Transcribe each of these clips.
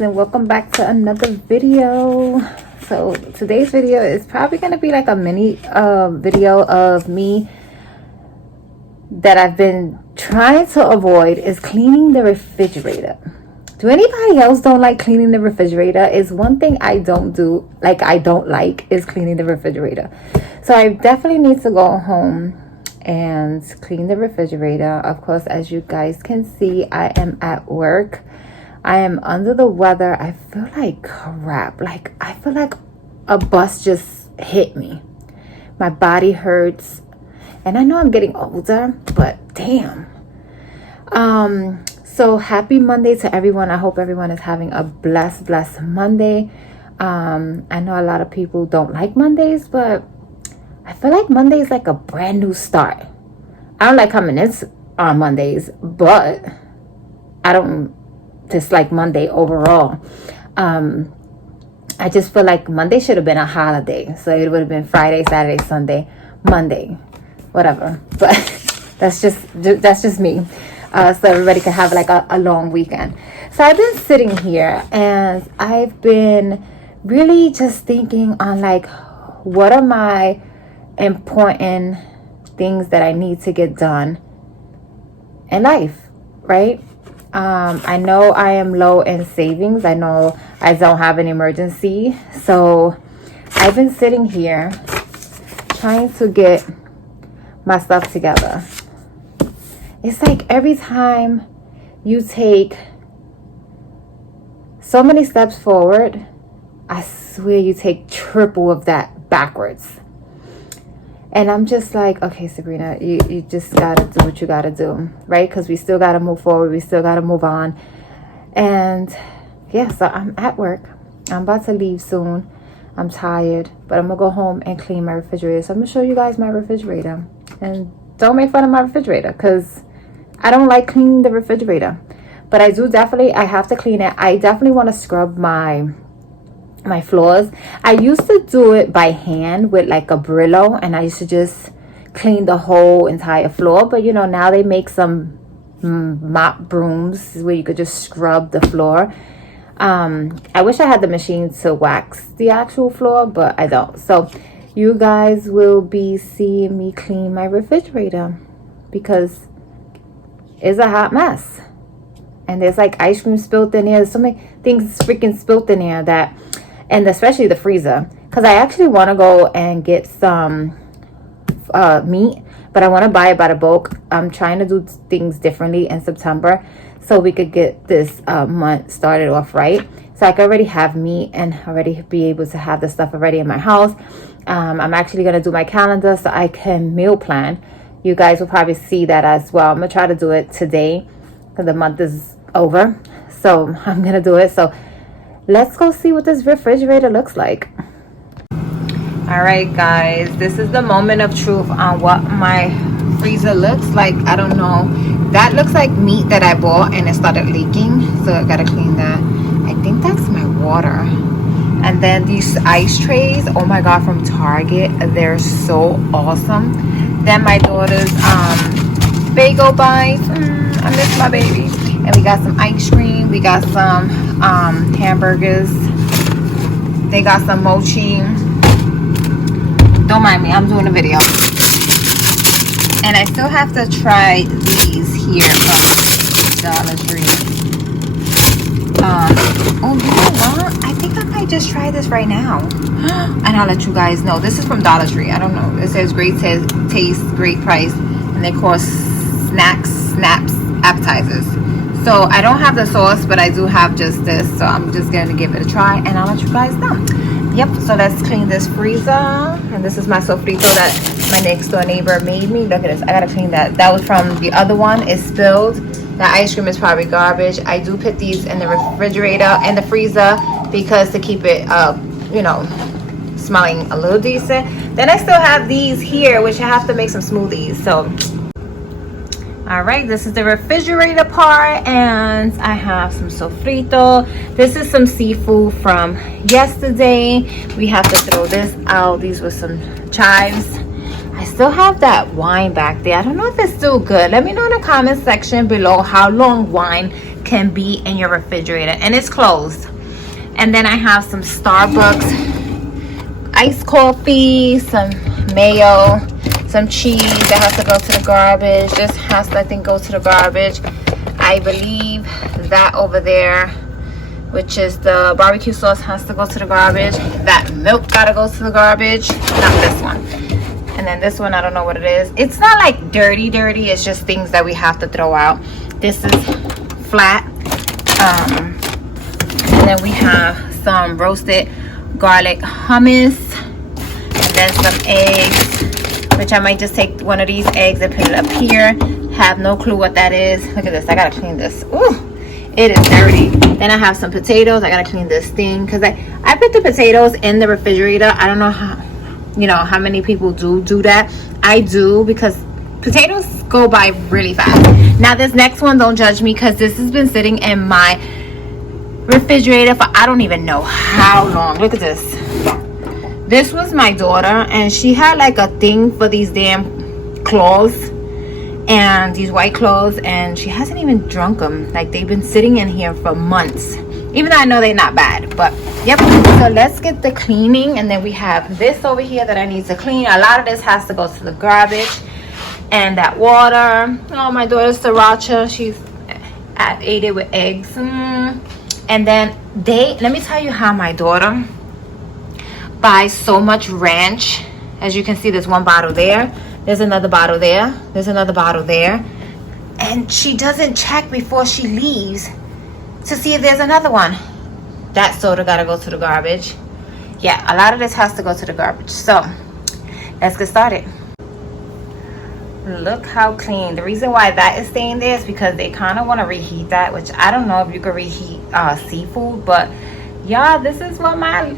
guys, and welcome back to another video. So today's video is probably going to be like a mini video of me that I've been trying to avoid is cleaning the refrigerator. Do anybody else don't like cleaning the refrigerator? Is one thing I don't do, like I don't like, is cleaning the refrigerator. So I definitely need to go home and clean the refrigerator. Of course, as you guys can see, I am at work. I am under the weather. I feel like crap. Like I feel like a bus just hit me. My body hurts. And I know I'm getting older, but damn. So happy Monday to everyone. I hope everyone is having a blessed Monday. I know a lot of people don't like Mondays, but I feel like Monday is like a brand new start. I don't like coming in on Mondays, but I don't dislike Monday overall. I just feel like Monday should have been a holiday. So it would have been Friday, Saturday, Sunday, Monday, whatever. But that's just me. So everybody can have like a long weekend. So I've been sitting here and I've been really just thinking on like, what are my important things that I need to get done in life, right? I know I am low in savings. I know I don't have an emergency. So I've been sitting here trying to get my stuff together. It's like every time you take so many steps forward, I swear you take triple of that backwards. And I'm just like, okay, Sabrina, you just gotta do what you gotta do, right? Because we still gotta move forward. We still gotta move on. And yeah, so I'm at work. I'm about to leave soon. I'm tired, but I'm gonna go home and clean my refrigerator. So I'm gonna show you guys my refrigerator. And don't make fun of my refrigerator because I don't like cleaning the refrigerator. But I have to clean it. I definitely want to scrub my floors. I used to do it by hand with like a Brillo, and I used to just clean the whole entire floor. But you know, now they make some mop brooms where you could just scrub the floor. I wish I had the machine to wax the actual floor, but I don't. So you guys will be seeing me clean my refrigerator because it's a hot mess. And there's like ice cream spilled in there. There's so many things freaking spilled in there that, and especially the freezer, because I actually want to go and get some meat, but I want to buy it by the bulk. I'm trying to do things differently in September so we could get this month started off right. So I could already have meat and already be able to have the stuff already in my house. I'm actually going to do my calendar so I can meal plan. You guys will probably see that as well. I'm going to try to do it today because the month is over. So I'm going to do it. So let's go see what this refrigerator looks like. All right, guys, this is the moment of truth on what my freezer looks like. I don't know. That looks like meat that I bought and it started leaking. So I got to clean that. I think that's my water. And then these ice trays, oh my God, from Target. They're so awesome. Then my daughter's bagel bites. I miss my baby. And we got some ice cream. We got some hamburgers. They got some mochi. Don't mind me, I'm doing a video. And I still have to try these here from Dollar Tree. Oh, you know what? I think I might just try this right now. And I'll let you guys know. This is from Dollar Tree. I don't know. It says great taste, great price. And they cost snaps, appetizers. So I don't have the sauce, but I do have just this. So I'm just going to give it a try and I'll let you guys know. Yep, so let's clean this freezer. And this is my sofrito that my next door neighbor made me. Look at this. I got to clean that. That was from the other one. It's spilled. The ice cream is probably garbage. I do put these in the refrigerator and the freezer because to keep it, you know, smelling a little decent. Then I still have these here, which I have to make some smoothies. So all right, this is the refrigerator part, and I have some sofrito. This is some seafood from yesterday. We have to throw this out. These were some chives. I still have that wine back there. I don't know if it's still good. Let me know in the comment section below how long wine can be in your refrigerator, and it's closed. And then I have some Starbucks iced coffee, some mayo, some cheese that has to go to the garbage. This has to, I think, go to the garbage. I believe that over there, which is the barbecue sauce, has to go to the garbage. That milk gotta go to the garbage. Not this one. And then this one, I don't know what it is. It's not like dirty, it's just things that we have to throw out. This is flat. And then we have some roasted garlic hummus. And then some eggs, which I might just take one of these eggs and put it up here. Have no clue what that is. Look at this. I gotta clean this. Ooh. It is dirty. Then I have some potatoes. I gotta clean this thing because I put the potatoes in the refrigerator. I don't know how many people do that. I do, because potatoes go by really fast. Now this next one, don't judge me, because this has been sitting in my refrigerator for I don't even know how long. Look at this. This was my daughter, and she had like a thing for these damn claws, and these white clothes, and she hasn't even drunk them. Like, they've been sitting in here for months, even though I know they're not bad. But yep, so let's get the cleaning. And then we have this over here that I need to clean. A lot of this has to go to the garbage. And that water, oh, my daughter's sriracha, I ate it with eggs. And then let me tell you how my daughter buys so much ranch. As you can see, there's one bottle there, there's another bottle there, there's another bottle there, and she doesn't check before she leaves to see if there's another one. That soda gotta go to the garbage. Yeah, a lot of this has to go to the garbage. So let's get started. Look how clean. The reason why that is staying there is because they kind of want to reheat that, which I don't know if you could reheat seafood, but y'all, this is what my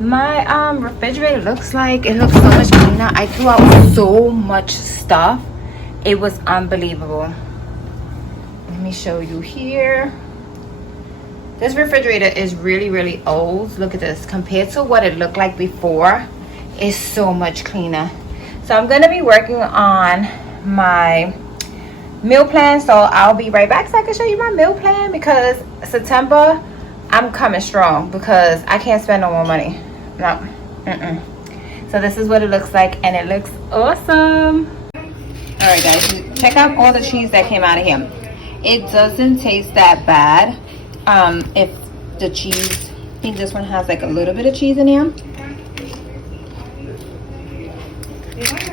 refrigerator looks like. It looks so much cleaner. I threw out so much stuff. It was unbelievable. Let me show you here. This refrigerator is really old. Look at this. Compared to what it looked like before, it's so much cleaner. So I'm gonna be working on my meal plan, so I'll be right back so I can show you my meal plan, because September I'm coming strong, because I can't spend no more money. No. So this is what it looks like, and it looks awesome. All right, guys, check out all the cheese that came out of here. It doesn't taste that bad. If the cheese, I think this one has like a little bit of cheese in here,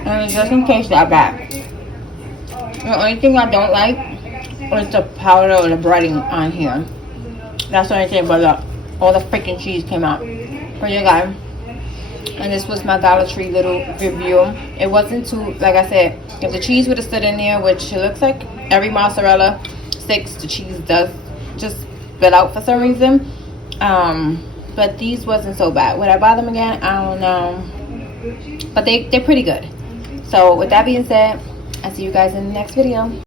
and it doesn't taste that bad. The only thing I don't like is the powder or the breading on here. That's the only thing, but all the freaking cheese came out. For you guys. And this was my Dollar Tree little review. It wasn't too, like I said, if the cheese would have stood in there, which it looks like every mozzarella sticks, the cheese does just spill out for some reason. But these wasn't so bad. Would I buy them again? I don't know. But they're pretty good. So with that being said, I'll see you guys in the next video.